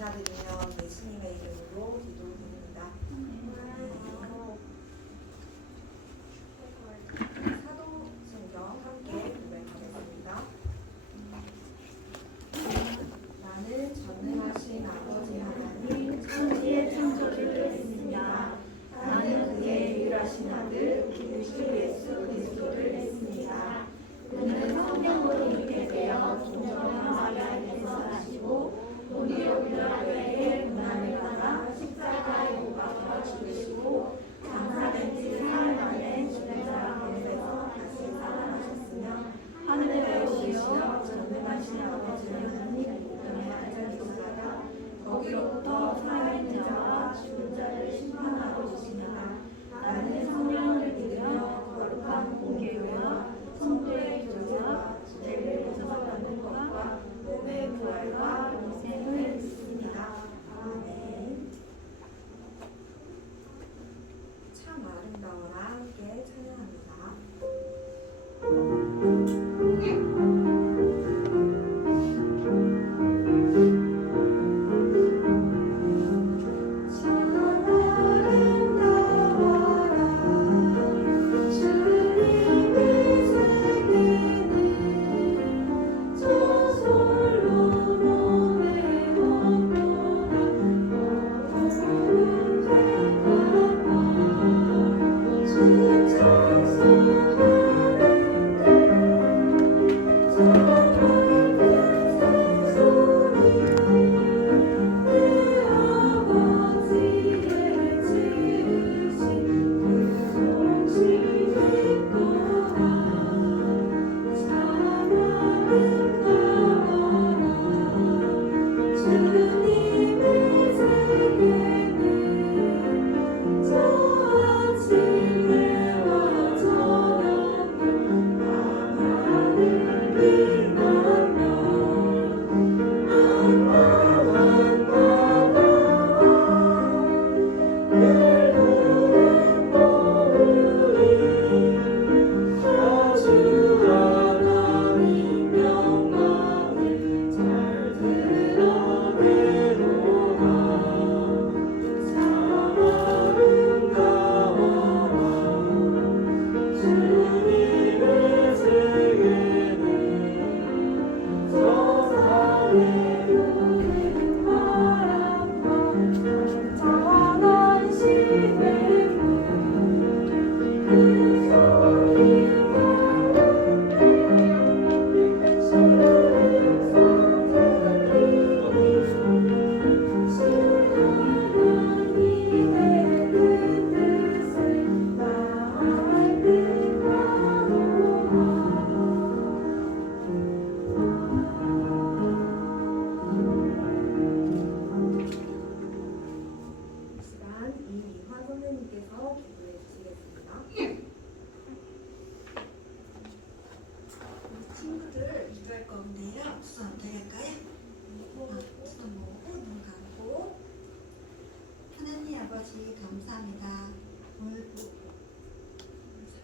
감사드리며 예수님의 이름으로 기도드립니다. 사도신경 함께 고백하겠습니다. 나는 전능하신 아버지 하나님 천지의 창조주를 믿습니다. 나는 그의 유일하신 아들 우리 주 예수 그리스도를 믿습니다. 그는 성령으로 잉태되어 동정녀 마리아에게서 나시고 본디오 빌라도에게 고난을 받아 십자가에 못 박혀 죽으시고 장사된 지 사흘 만에 죽은 자 가운데서 다시 살아나셨으며 하늘에 오르시어 전능하신 아버지 하나님 우편에 앉아계시다가 거기로부터 살아있는 자와 죽은 자를 심판하러 오시니라. 나는 성령을 믿으며 거룩한 공교회와 성도의 교제와 죄를 용서받는 것과 몸의 부활과 영생을 믿습니다. 아멘. 참 아름다워라 함께 찬양합니다. 감사합니다. 오늘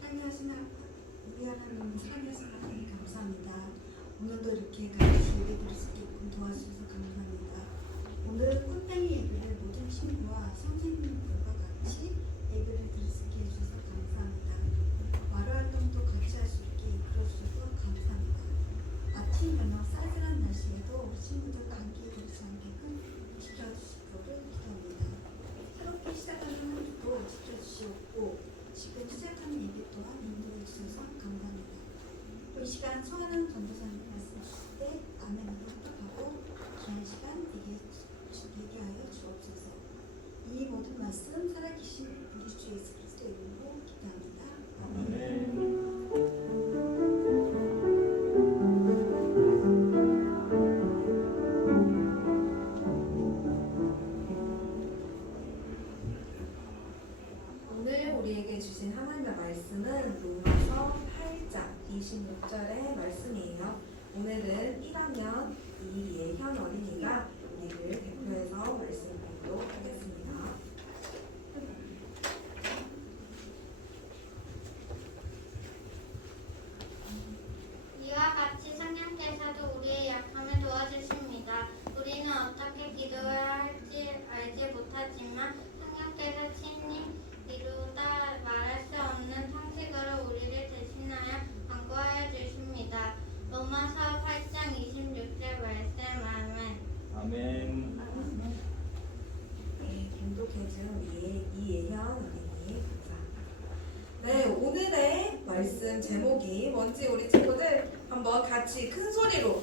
사랑이 하시나 우리 하나님 사랑이 하시나 감사합니다. 오늘도 이렇게 같이 예배 드릴 수 있게끔 도와주셔서 감사합니다. 오늘 꽃땡이 예배를 모든 친구와 선생님들과 같이 예배를 드릴 수 있게 해주셔서 감사합니다. 와로 활동도 같이 할 수 있게 이끌어주셔서 감사합니다. 아침 저녁 쌀쌀한 날씨에도 우리 친구들 감기에 걸리지 않게끔 지켜주실 거를 기도합니다. 새롭게 시작하는 한 주도 지켜주시옵고 지금 시작하는 예배 또한 인도해 주셔서 감사합니다. 또 이 시간 성하는 전도사님 말씀 주실 때 아멘으로 합독하고 귀한 시간 되게 하여 주옵소서. 이 모든 말씀 살아계신 우리 주 예수 그리스도 이름으로 기도합니다. 아멘. 우리에게 주신 하나님의 말씀은 로마서 8장 26절의 말씀이에요. 오늘은 1학년 이예현 어린이가 우리를 대표해서 말씀 듣도록 하겠습니다. 이와 같이 성령께서도 우리의 약함을 도와주십니다. 우리는 어떻게 기도해야 같이 큰 소리로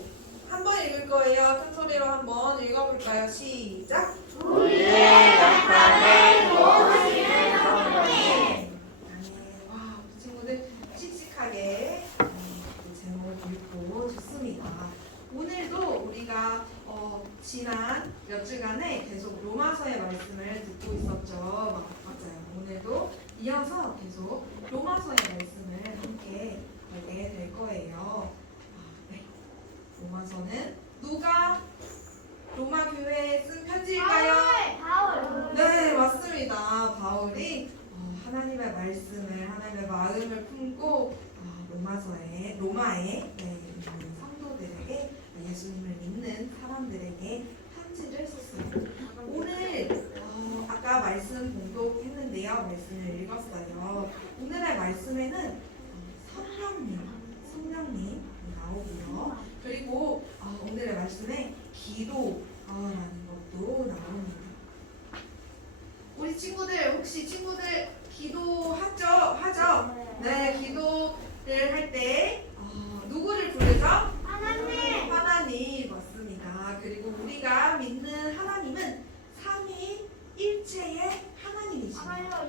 한번 읽을 거예요. 큰 소리로 한번 읽어볼까요? 시작. 우리의 역할을 도우시는 성령님. 와, 우리 친구들 씩씩하게 제목 읽고 좋습니다. 오늘도 우리가 지난 몇 주간에 계속 로마서의 말씀을 듣고 있었죠. 맞아요. 오늘도 이어서 계속 로마서의 말씀을 함께 보게 될 거예요. 네. 로마서는 누가 로마 교회에 쓴 편지일까요? 바울. 네, 맞습니다. 바울이 하나님의 말씀을, 하나님의 마음을 품고 로마에 있는 성도들에게, 예수님을 믿는 사람들에게 편지를 썼어요. 오늘 아까 말씀 봉독했는데요. 말씀을 읽었어요. 오늘의 말씀에는 성령님이 나오고요. 그리고 오늘의 말씀에 기도라는 것도 나옵니다. 우리 친구들 혹시 기도하죠? 하죠? 네, 기도를 할 때 누구를 부르죠? 하나님 맞습니다. 그리고 우리가 믿는 하나님은 삼위일체의 하나님이십니다.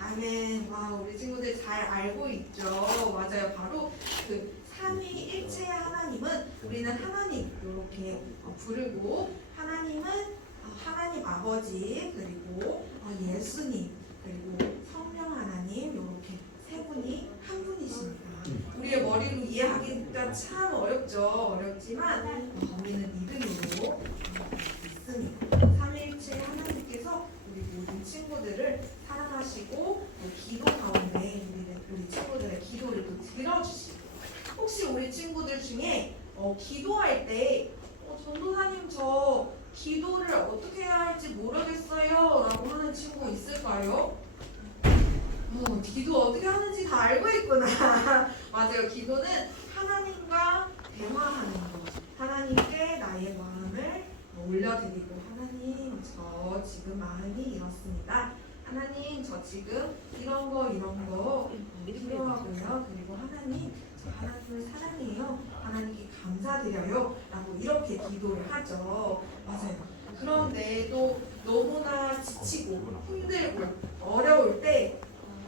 아멘. 와, 우리 친구들 잘 알고 있죠? 맞아요. 바로 그 삼위일체의 하나님은 우리는 하나님 이렇게 부르고, 하나님은 하나님 아버지, 그리고 예수님, 그리고 성령 하나님, 이렇게 세 분이 한 분이십니다. 우리의 머리로 이해하기가 참 어렵지만 우리는 믿음으로 믿습니다. 삼위일체 하나님께서 우리 모든 친구들을 사랑하시고 기도 가운데 우리 친구들의 기도를 또 들어주시고, 혹시 우리 친구들 중에 기도할 때 전도사님 저 기도를 어떻게 해야 할지 모르겠어요 라고 하는 친구 있을까요? 기도 어떻게 하는지 다 알고 있구나. 맞아요. 기도는 하나님과 대화하는 것. 하나님께 나의 마음을 올려드리고, 하나님 저 지금 마음이 이렇습니다. 하나님 저 지금 이런 거 필요하고요. 그리고 하나님 저 하나님을 사랑해요. 하나님께 감사드려요. 라고 이렇게 기도를 하죠. 맞아요. 그런데 또 너무나 지치고 힘들고 어려울 때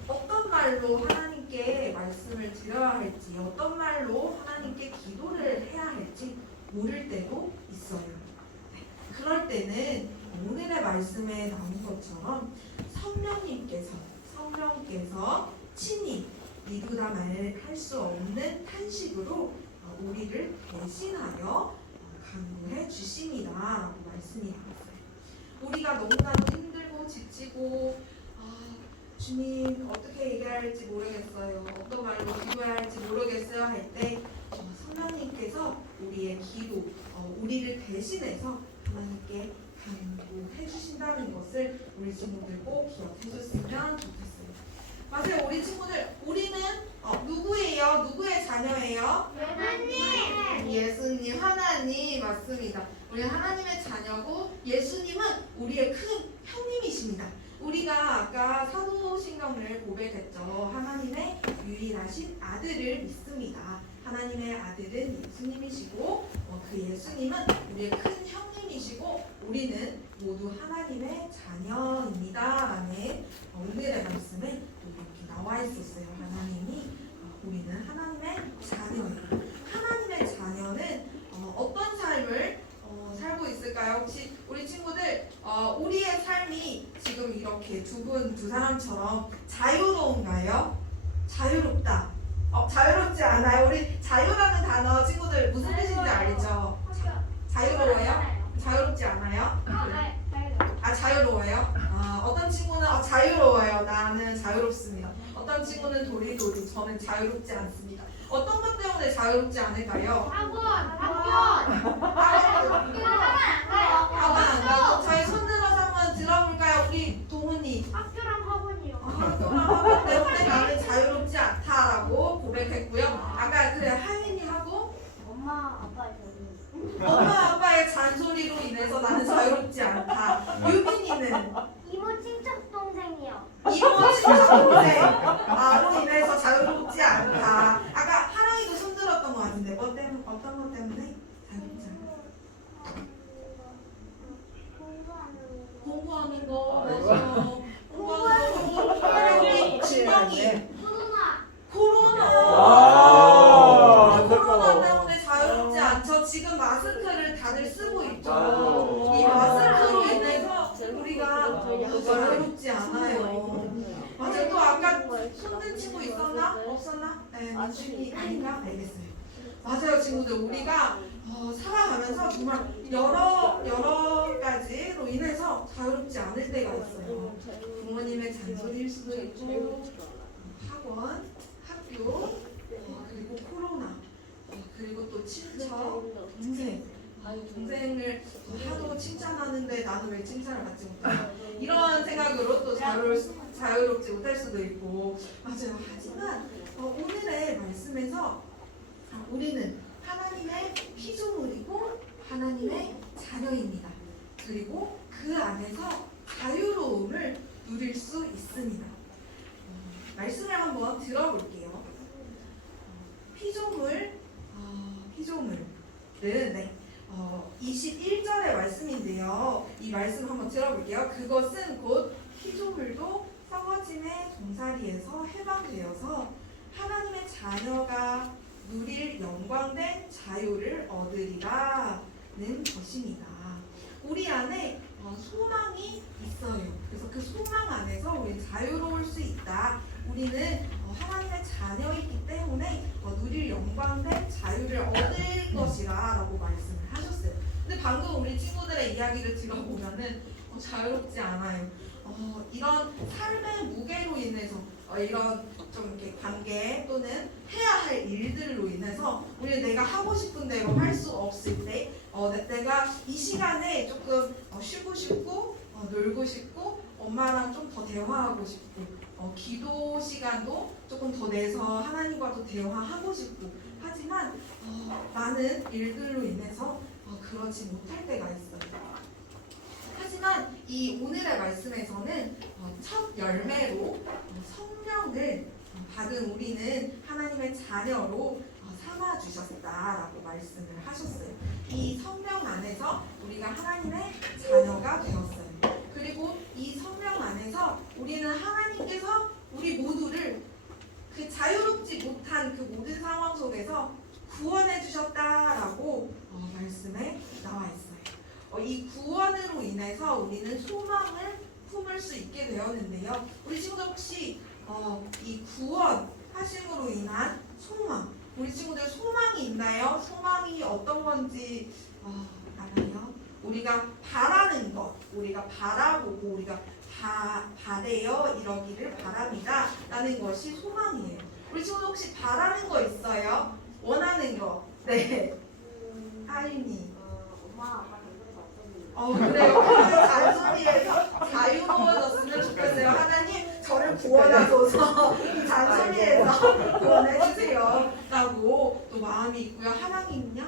어떤 말로 하나님께 말씀을 드려야 할지, 어떤 말로 하나님께 기도를 해야 할지 모를 때도 있어요. 그럴 때는 오늘의 말씀에 나온 것처럼 성령께서 친히 이루다 말할 수 없는 탄식으로 우리를 대신하여 간구해 주십니다 라고 말씀이 나왔어요. 우리가 너무나도 힘들고 지치고 주님 어떻게 얘기해야 할지 모르겠어요, 어떤 말로 기도해야 할지 모르겠어요 할 때 성령님께서 우리의 기도, 우리를 대신해서 하나님께 간구해 주신다는 것을 우리 친구들 꼭 기억해 줬으면 좋겠어요. 맞아요. 우리 친구들, 우리는 누구예요? 누구의 자녀예요? 예수님, 하나님 맞습니다. 우리 하나님의 자녀고, 예수님은 우리의 큰 형님이십니다. 우리가 아까 사도신경을 고백했죠. 하나님의 유일하신 아들을 믿습니다. 하나님의 아들은 예수님이시고, 그 예수님은 우리의 큰 형님이시고, 우리는 모두 하나님의 자녀입니다 라는 오늘의 말씀에 이렇게 나와 있었어요. 하나님이 우리는 하나님의 자녀예요. 하나님의 자녀는 어떤 삶을 살고 있을까요? 혹시 우리 친구들 우리의 삶이 지금 이렇게 두 사람처럼 자유로운가요? 자유롭다. 자유롭지 않아요. 우리 자유라는 단어 친구들 무슨 뜻인지 알죠? 자유로워요? 자유롭지 않아요? 자유로워요? 어떤 친구는 자유로워요. 나는 자유롭습니다. 어떤 친구는 도리도리 저는 자유롭지 않습니다. 어떤 것 때문에 자유롭지 않을까요? 학원 안 가요? 저희 손 들어서 한번 들어볼까요? 우리 동훈이 학교랑 학원이요. 학원 때문에 나는 자유롭지 않다라고 고백했고요. 아까 그래 하윤이하고 엄마 아빠의 잔소리로 인해서 나는 자유롭지 않다. 유빈이는 이모 친척 동생이요. 이모 친척 동생로 인해서 자유롭지 않다. 아까 하랑이도 나중에 아니까 알겠어요. 맞아요, 친구들. 우리가 살아가면서 정말 여러 가지로 인해서 자유롭지 않을 때가 있어요. 부모님의 잔소리일 수도 있고, 학원, 학교, 그리고 코로나, 그리고 또 친척, 동생. 동생을 하도 칭찬하는데 나는 왜 칭찬을 받지 못할까? 이런 생각으로 또 자유롭지 못할 수도 있고. 맞아요. 하지만 오늘의 말씀에서 우리는 하나님의 피조물이고 하나님의 자녀입니다. 그리고 그 안에서 자유로움을 누릴 수 있습니다. 말씀을 한번 들어볼게요. 피조물은 21절의 말씀인데요. 이 말씀 한번 들어볼게요. 그것은 곧 피조물도 썩어짐의 종살이에서 해방되어서 하나님의 자녀가 누릴 영광된 자유를 얻으리라는 것입니다. 우리 안에 소망이 있어요. 그래서 그 소망 안에서 우리는 자유로울 수 있다. 우리는 하나님의 자녀이기 때문에 누릴 영광된 자유를 얻을 것이라 라고 말씀을 하셨어요. 근데 방금 우리 친구들의 이야기를 들어보면은 자유롭지 않아요. 이런 삶의 무게로 인해서 이런 좀 이렇게 관계 또는 해야 할 일들로 인해서 우리 내가 하고 싶은 대로 할 수 없을 때 내가 이 시간에 조금 쉬고 싶고 놀고 싶고 엄마랑 좀 더 대화하고 싶고 기도 시간도 조금 더 내서 하나님과도 대화하고 싶고 하지만 많은 일들로 인해서 그러지 못할 때가 있어요. 하지만 이 오늘의 말씀에서는 첫 열매로 성령을 받은 우리는 하나님의 자녀로 삼아 주셨다라고 말씀을 하셨어요. 이 성령 안에서 우리가 하나님의 자녀가 되었어요. 그리고 이 성령 안에서 우리는 하나님께서 우리 모두를 그 자유롭지 못한 그 모든 상황 속에서 구원해 주셨다라고 말씀에 나와 있어요. 이 구원으로 인해서 우리는 소망을 품을 수 있게 되었는데요. 우리 친구들 혹시 이 구원 하심으로 인한 소망, 우리 친구들 소망이 있나요? 소망이 어떤 건지 알아요? 우리가 바라는 것, 우리가 바라보고 우리가 바래요 이러기를 바랍니다 라는 것이 소망이에요. 우리 친구들 혹시 바라는 거 있어요? 원하는 거? 네. 하윤이. 그래요. 그 잔소리에서 자유로워졌으면 좋겠어요. 하나님 저를 구원하소서 이 잔소리에서 구원해주세요 라고 또 마음이 있고요. 하나님은요?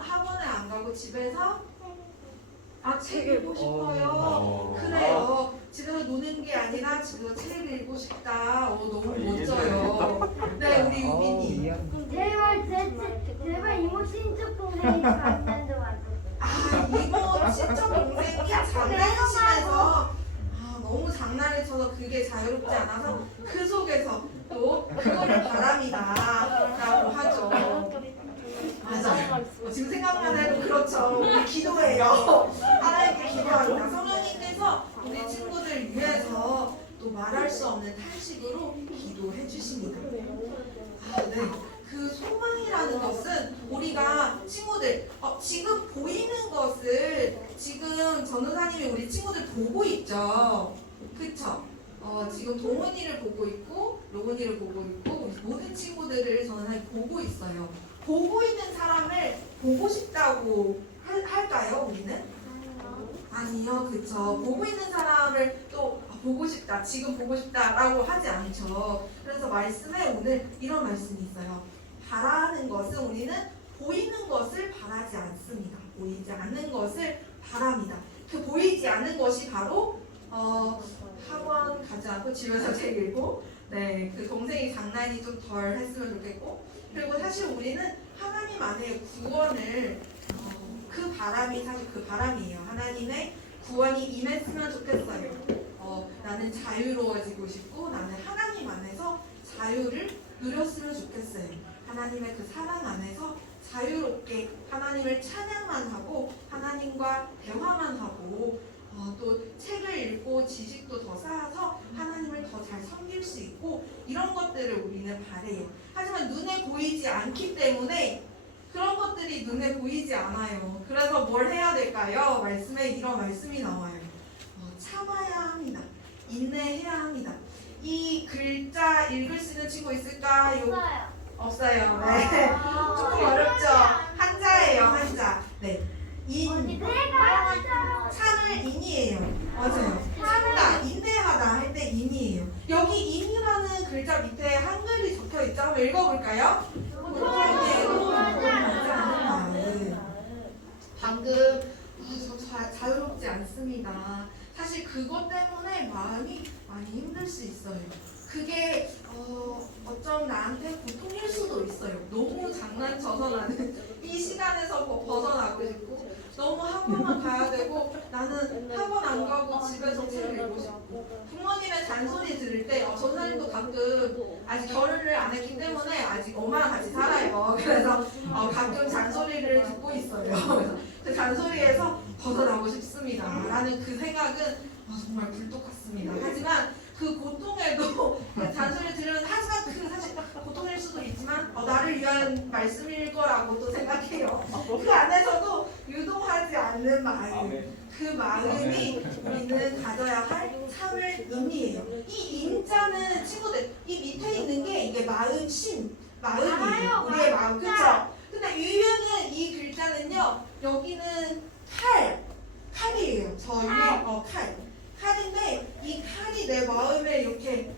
학원에 안 가고 집에서 책 읽고 싶어요. 그래요. 집에서 노는 게 아니라 집에서 책 읽고 싶다. 너무 멋져요. 네, 우리 유빈이. 제발 이모 친척 동생이 장난도 맞아. 이모 친척 동생이 장난치면서 너무 장난을 쳐서 그게 자유롭지 않아서 그 속에서 또 그거를 바랍니다 라고 하죠. 맞아요. 지금 생각만 해도 그렇죠. 우리 기도해요. 하나님께 기도합니다. 성령님께서 우리 친구들 위해서 또 말할 수 없는 탄식으로 기도해 주십니다. 네. 그 소망이라는 것은 우리가 친구들 지금 보이는 것을 지금 전도사님이 우리 친구들 보고 있죠. 그쵸? 지금 동훈이를 보고 있고 로운이를 보고 있고 모든 친구들을 전도사님이 보고 있어요. 보고 있는 사람을 보고 싶다고 할까요? 우리는? 아니요. 그쵸? 보고 있는 사람을 또 보고 싶다, 지금 보고 싶다라고 하지 않죠. 그래서 말씀에 오늘 이런 말씀이 있어요. 바라는 것은 우리는 보이는 것을 바라지 않습니다. 보이지 않는 것을 바랍니다. 그 보이지 않는 것이 바로 학원 가지 않고 집에서 책 읽고 그 동생이 장난이 좀 덜 했으면 좋겠고 그리고 사실 우리는 하나님 안에 구원을 그 바람이 사실 그 바람이에요. 하나님의 구원이 임했으면 좋겠어요. 나는 자유로워지고 싶고 나는 하나님 안에서 자유를 누렸으면 좋겠어요. 하나님의 그 사랑 안에서 자유롭게 하나님을 찬양만 하고 하나님과 대화만 하고 또 책을 읽고 지식도 더 쌓아서 하나님을 더 잘 섬길 수 있고 이런 것들을 우리는 바래요. 하지만 눈에 보이지 않기 때문에 그런 것들이 눈에 보이지 않아요. 그래서 뭘 해야 될까요? 말씀에 이런 말씀이 나와요. 참아야 합니다. 인내해야 합니다. 이 글자 읽을 수 있는 친구 있을까요? 없어요. 네. 조금 어렵죠? 한자예요, 한자. 네. 참을 인이에요. 맞아요. 참다, 인내하다 할 때 인이에요. 여기 인이라는 글자 밑에 한글이 적혀 있죠? 한번 읽어볼까요? 방금 저 자유롭지 않습니다. 사실 그것 때문에 마음이 많이 힘들 수 있어요. 그게 어쩜 나한테 고통일 수도 있어요. 너무 장난쳐서 나는 이 시간에서 벗어나고 싶고 너무 학원만 가야 되고 나는 학원 안 가고 집에서 책 읽고 싶고 부모님의 잔소리 들을 때 전사님도 가끔 아직 결혼을 안 했기 때문에 아직 엄마랑 같이 살아요. 그래서 가끔 잔소리를 듣고 있어요. 그래서 그 잔소리에서 벗어나고 싶습니다. 라는 그 생각은 정말 굴뚝 같습니다. 하지만 그 고통에도 그 잔소리를 들으면 하지만 그 사실 고통일 수도 있지만 나를 위한 말씀일 거라고 또 생각해요. 그 안에서도 유동하지 않는 마음, 그 마음이 우리는 가져야 할 참을 인이에요. 이 인자는 친구들 이 밑에 있는 게 이게 마음심, 마음이에요. 우리의 마음, 그렇죠? 근데 유형은 이 글자는요. 여기는 칼이에요. 저 위에 칼인데 이 칼이 내 마음에 이렇게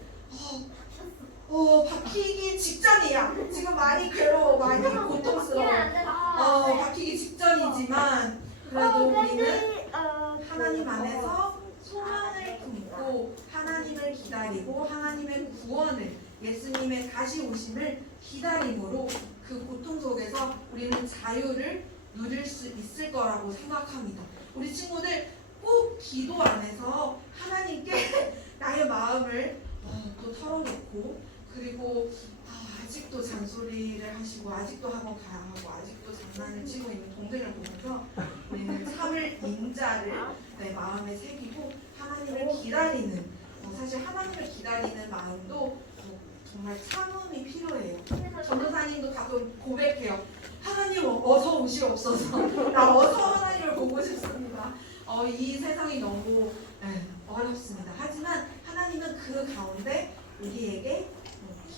박히기 직전이야. 지금 많이 괴로워, 많이 고통스러워. 박히기 직전이지만 그래도 우리는 하나님 안에서 소망을 품고 하나님을 기다리고 하나님의 구원을 예수님의 다시 오심을 기다림으로 그 고통 속에서 우리는 자유를 누릴 수 있을 거라고 생각합니다. 우리 친구들 꼭 기도 안에서 하나님께 나의 마음을 또 털어놓고 그리고 아직도 잔소리를 하시고 아직도 학원 가야 하고 아직도 장난을 치고 있는 동생을 보면서 우리는 참을 인자를 내 마음에 새기고 하나님을 기다리는 사실 하나님을 기다리는 마음도 정말 참음이 필요해요. 전도사님도 가끔 고백해요. 하나님 어서 오시옵소서. 나 어서 하나님을 보고 싶습니다. 이 세상이 너무 어렵습니다. 하지만 하나님은 그 가운데 우리에게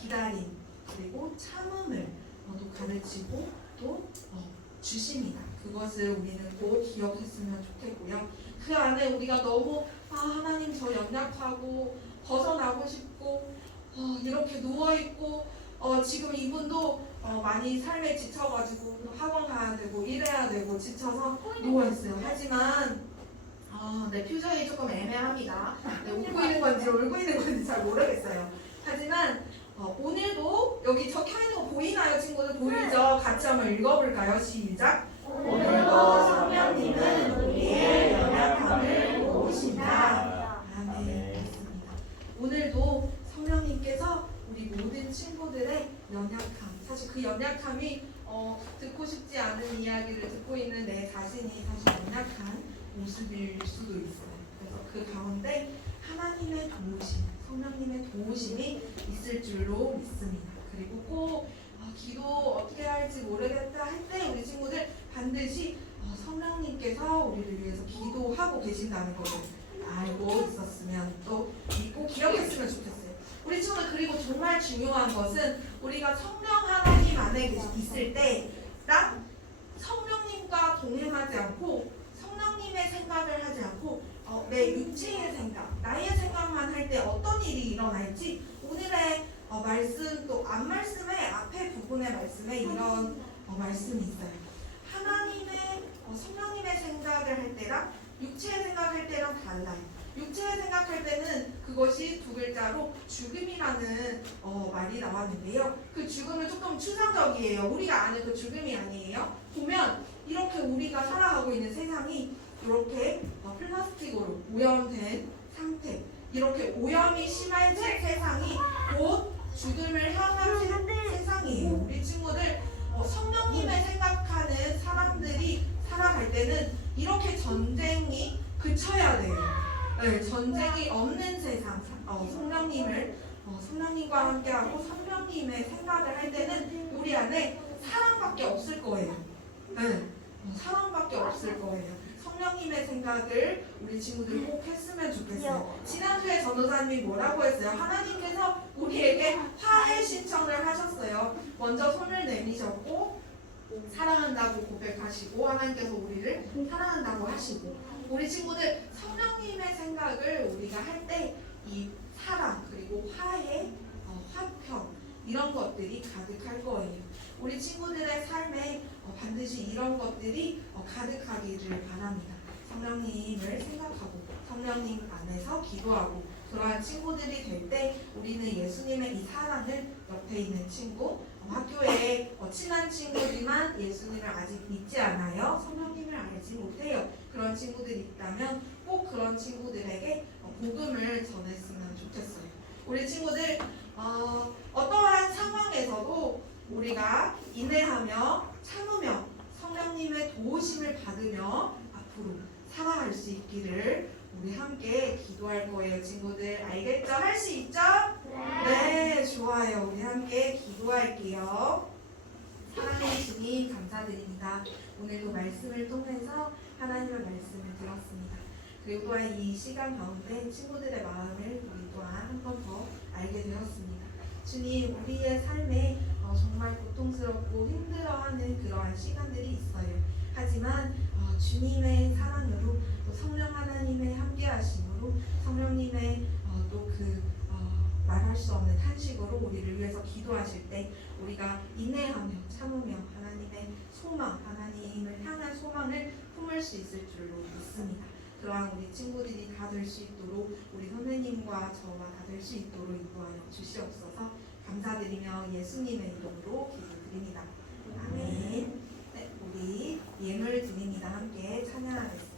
기다림 그리고 참음을 또 가르치고 또 주십니다. 그것을 우리는 꼭 기억했으면 좋겠고요. 그 안에 우리가 너무 하나님 저 연약하고 벗어나고 싶고 이렇게 누워있고 지금 이분도 많이 삶에 지쳐가지고 학원 가야 되고 일해야 되고 지쳐서 누워있어요. 하지만 내 표정이 조금 애매합니다. 웃고 있는 건지 울고 있는 건지 잘 모르겠어요. 하지만 오늘도 여기 적혀있는 거 보이나요, 친구들? 보이죠? 같이 한번 읽어볼까요? 시작! 오늘도 성령님은 우리의 연약함을 모으신다. 아멘. 맞습니다. 오늘도 성령님께서 우리 모든 친구들의 연약함, 사실 그 연약함이 듣고 싶지 않은 이야기를 듣고 있는 내 자신이 사실 연약한 모습일 수도 있어요. 그래서 그 가운데 하나님의 도우심, 성령님의 도우심이 있을 줄로 믿습니다. 그리고 꼭 기도 어떻게 할지 모르겠다 할 때 우리 친구들 반드시 성령님께서 우리를 위해서 기도하고 계신다는 것을 알고 있었으면 또 믿고 기억했으면 좋겠어요. 우리 친구들 그리고 정말 중요한 것은 우리가 성령 하나님 안에 있을 때랑 성령님과 동행하지 않고 성령님의 생각을 하지 않고 내 육체의 생각, 나의 생각만 할 때 어떤 일이 일어날지 오늘의 말씀 또 앞말씀의 앞에 부분의 말씀에 이런 말씀이 있어요. 하나님의 성령님의 생각을 할 때랑 육체의 생각할 때랑 달라요. 육체의 생각할 때는 그것이 두 글자로 죽음이라는 말이 나왔는데요. 그 죽음은 조금 추상적이에요. 우리가 아는 그 죽음이 아니에요. 보면 이렇게 우리가 살아가고 있는 세상이 이렇게 플라스틱으로 오염된 상태, 이렇게 오염이 심해진 세상이 곧 죽음을 향한 세상이에요. 우리 친구들 성령님의 생각하는 사람들이 살아갈 때는 이렇게 전쟁이 그쳐야 돼요. 네, 전쟁이 없는 세상, 성령님과 함께하고 성령님의 생각을 할 때는 우리 안에 사랑밖에 없을 거예요. 네, 사랑밖에 없을 거예요. 성령님의 생각을 우리 친구들 꼭 했으면 좋겠어요. 지난주에 전도사님이 뭐라고 했어요? 하나님께서 우리에게 화해 신청을 하셨어요. 먼저 손을 내미셨고 사랑한다고 고백하시고 하나님께서 우리를 사랑한다고 하시고 우리 친구들 성령님의 생각을 우리가 할 때 이 사랑 그리고 화해, 화평 이런 것들이 가득할 거예요. 우리 친구들의 삶에 반드시 이런 것들이 가득하기를 바랍니다. 성령님을 생각하고 성령님 안에서 기도하고 그러한 친구들이 될 때 우리는 예수님의 이 사랑을 옆에 있는 친구, 학교에 친한 친구지만 예수님을 아직 믿지 않아요. 성령님을 알지 못해요. 그런 친구들이 있다면 꼭 그런 친구들에게 복음을 전했으면 좋겠어요. 우리 친구들 어떠한 상황에서도 우리가 인내하며 참으며 성령님의 도우심을 받으며 앞으로 살아갈 수 있기를 우리 함께 기도할 거예요. 친구들 알겠죠? 할 수 있죠? 네, 좋아요. 우리 함께 기도할게요. 사랑하는 주님 감사드립니다. 오늘도 말씀을 통해서 하나님의 말씀을 들었습니다. 그리고 또한 이 시간 가운데 친구들의 마음을 우리 또한 한 번 더 알게 되었습니다. 주님, 우리의 삶에 정말 고통스럽고 힘들어하는 그러한 시간들이 있어요. 하지만 주님의 사랑으로 또 성령 하나님의 함께하심으로 성령님의 또 말할 수 없는 탄식으로 우리를 위해서 기도하실 때 우리가 인내하며 참으며 하나님의 소망, 하나님을 향한 소망을 품을 수 있을 줄로 믿습니다. 그러한 우리 친구들이 다 될 수 있도록 우리 선생님과 저와 다 될 수 있도록 인도하여 주시옵소서. 감사드리며 예수님의 이름으로 기도드립니다. 아멘. 네, 우리 예물 드립니다. 함께 찬양하겠습니다.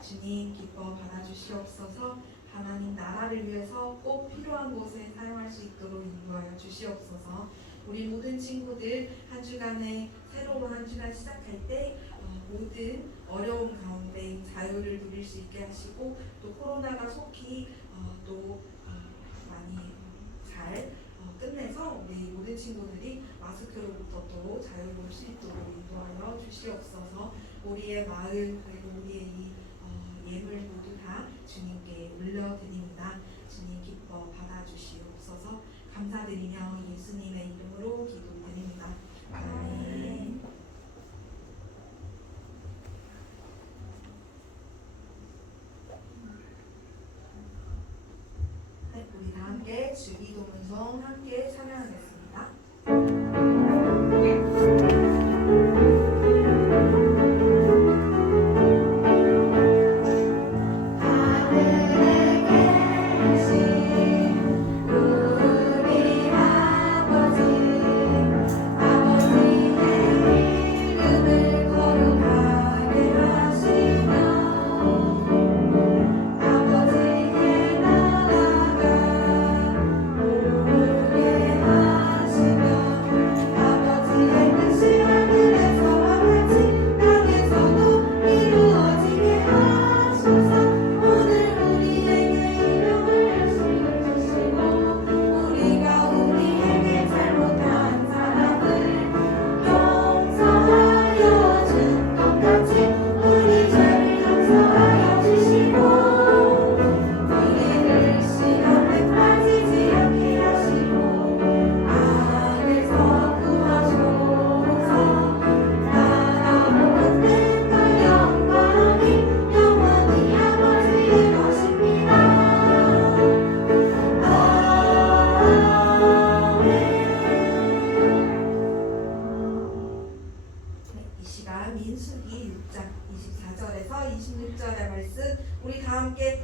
주님 기뻐 받아주시옵소서. 하나님 나라를 위해서 꼭 필요한 곳에 사용할 수 있도록 인도하여 주시옵소서. 우리 모든 친구들 한 주간에 새로운 한 주간 시작할 때 모든 어려움 가운데 자유를 누릴 수 있게 하시고 또 코로나가 속히 또 많이 잘 끝내서 우리 모든 친구들이 마스크로부터 또 자유로울 수 있도록 인도하여 주시옵소서. 우리의 마음 그리고 우리의 이 예물 모두 다 주님께 올려드립니다. 주님 기뻐 받아주시옵소서. 감사드리며 예수님의 이름으로 기도드립니다. 아멘. 네, 우리 다 함께 주기도문송 함께 찬양하겠습니다. 우리 아버지 함께